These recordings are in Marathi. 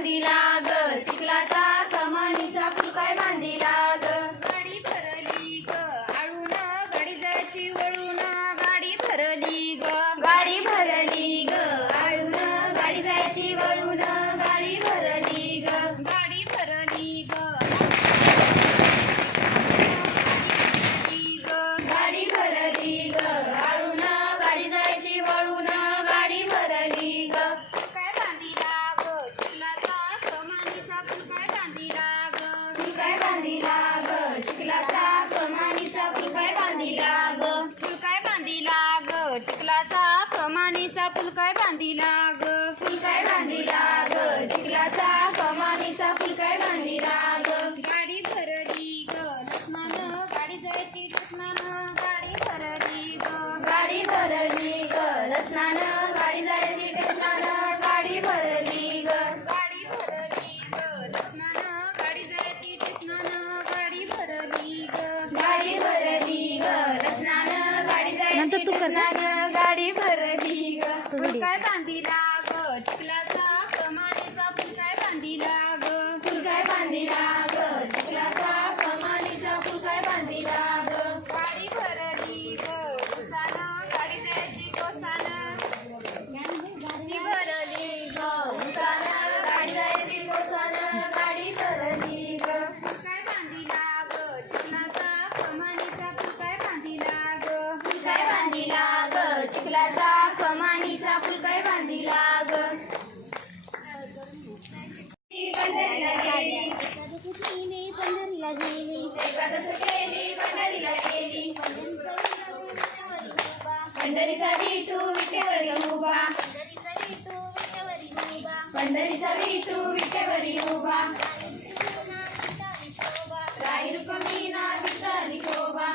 बांधिला ग चिखलाचा कमानीचा फुलकाय बांधिला ग गाडी भरली ग आळून गाडी जायची वळून गाडी भरली ग आळून गाडी जायची वळून गाडी भरली ग गाडी भरली ग गाडी भरली ग आळून गाडी जायची वळून गाडी भरली ग काय बांधिला ग चिखलाचा कमानीचा फुलकाय बांधिला ग फुलकाय बांधिला ग चिखलाचा कमानीचा फुलकाय बांधिला ग फुलकाय बांधिला ग चिखलाचा कमानीचा फुलकाय बांधिला ग फुलकाय बांधिला ग चिखलाचा कमानीचा फुलकाय बांधिला ग गाडी भरली ग लसणानं गाडी जायची टसणानं गाडी भरली ग गाडी भरली ग लसणानं गाडी जायची टसणानं गाडी भरली ग गाडी भरली ग लसणानं गाडी जायची टसणानं गाडी भरली ग गाडी भरली ग लसणानं गाडी जायची टसणानं गाडी भरली ग फुलकाय बांधिला ग चिखलाचा कमानीचा फुलकाय बांधिला ग फुलकाय बांधिला ग चिखलाचा कमानीचा फुलकाय बांधिला ग गाडी भरली ग उसानं गाडी जायची कोसानं गाडी भरली ग उसानं गाडी जायची कोसानं गाडी भरली ग फुलकाय बांधिला ग चिखलाचा कमानीचा फुलकाय बांधिला ग फुलकाय बांधिला ग चिखलाचा कमानीचा फुलकाय बांधिला ग पंढरीला गेली पंढरीला गेली एकादश केली पंढरीला गेली पंढरीचा विठू विटेवरी उभा पंढरीचा विठू विटेवरी उभा राई रुक्मिणा तिथली शोभा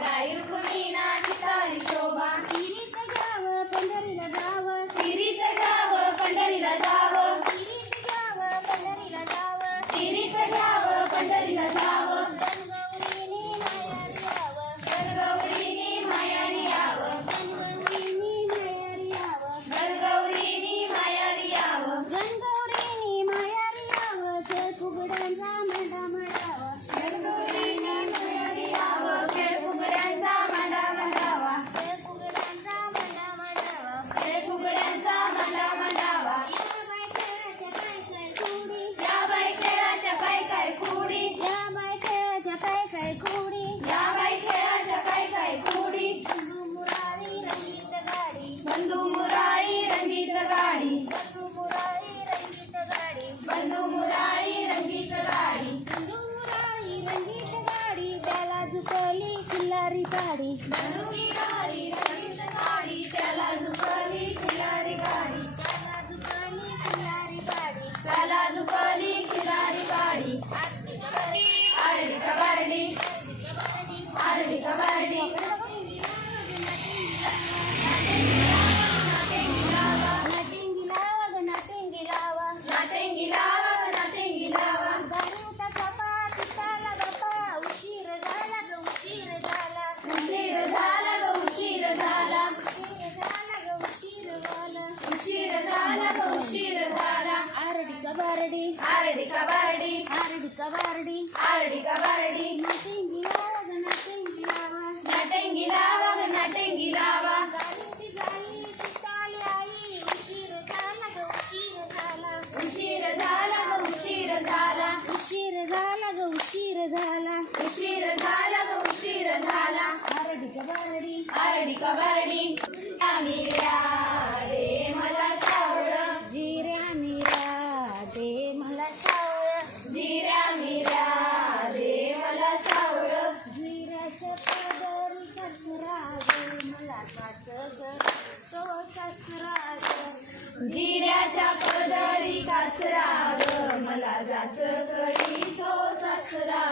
राई रुक्मिणा तिथली शोभा तिरीचं गाव पंढरीला जावं तिरीचं गाव पंढरीला जावं तिरीचं गाव पंढरीला जावं गणगौरीनी मायारी यावं गणगौरीनी मायारी यावं गणगौरीनी मायारी यावं खेळ फुगड्यांचा मांडा मांडावा गणगौरीनी मायारी यावं खेळ फुगड्यांचा मांडा मांडावा खेळ फुगड्यांचा मांडा मांडावा खेळ फुगड्यांचा मांडा मांडावा या बाई खेळाच्या काय काय खोडी या बाई खेळाच्या काय काय खोडी या बाई खेळाच्या काय काय खोडी बंधू मुरारी रंगीत गाडी बंधू मुरारी रंगीत गाडी बंधू मुरारी रंगीत गाडी बंधू मुरारी रंगीत गाडी बंधू मुरारी रंगीत गाडी त्याला झुकली खिल्लारी गाडी बंधू मुरारी रंगीत गाडी त्याला झुकली खिल्लारी गाडी त्याला झुकली खिल्लारी गाडी त्याला झुकली खिल्लारी गाडी आरडी कबारडी आरडी कबारडी नाटेंगी लावा नाटेंगी लावा नाटेंगी लावा नाटेंगी लावा गारुता कपा तिताला गपा उशीर झाला ग उशीर झाला उशीर झाला ग उशीर झाला उशीर झाला उशीर झाला ग उशीर झाला आरडी कबारडी आरडी कबारडी आरडी कबारडी आरडी कबारडी नाटेंगी लावा ग नाटेंगी लावा नाटेंगी लावा ग नाटेंगी लावा गाडीची जाई तिताली आई उशीर झाला ग उशीर झाला उशीर झाला ग उशीर झाला उशीर झाला ग उशीर झाला उशीर झाला ग उशीर झाला आरडी कबारडी आरडी कबारडी मीरा दे मला सावळ जिऱ्या मीरा दे मला सावळ जिऱ्या मीरा दे मला सावळ जिऱ्याच्या पदरी कचरा मला काचग तो कचरा जिऱ्याच्या पदरी काचरा मला जाच करी तो सासरा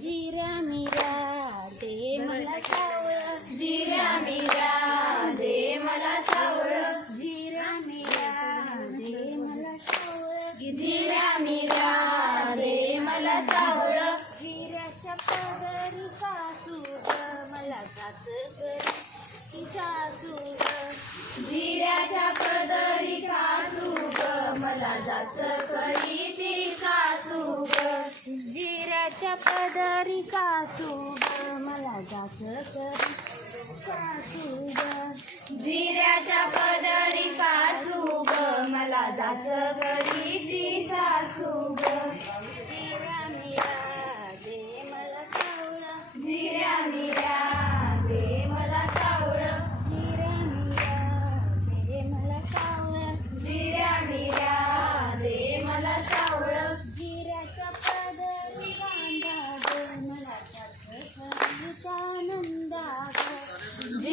जिऱ्या मीरा दे मला सावळ जिऱ्या मीरा दे मला सावळ जिऱ्या मीरा दे मला सावळ जिऱ्या मीरा दे मला सावळ जिऱ्याच्या पदरी कासूग मला जाच करी सासूग जिऱ्याच्या पदरी कासूग जाच करी ती सासू ग जिऱ्याच्या पदरी कासू ग मला जाच करी सासू ग जिऱ्याच्या पदरी कासू ग मला जाच करी ती सासू ग जिऱ्या मिऱ्या दे मला चावला जिऱ्या मिऱ्या दे मला चावळं जिऱ्या मिऱ्या दे मला चावला जिऱ्या मिऱ्या दे मला चावळं जिऱ्याच्या पदरी कांदा ग मला जाच करी आनंदा ग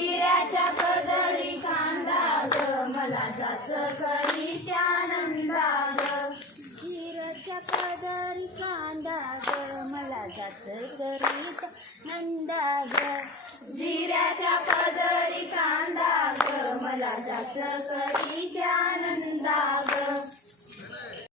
जिऱ्याच्या पदरी कांदा ग मला जाच करी त्यानंदा ग जिऱ्याच्या पदरी कांदा ग मला जाच करी नंदा ग जिऱ्याच्या पदरी कांदा ग मला जाच करी त्या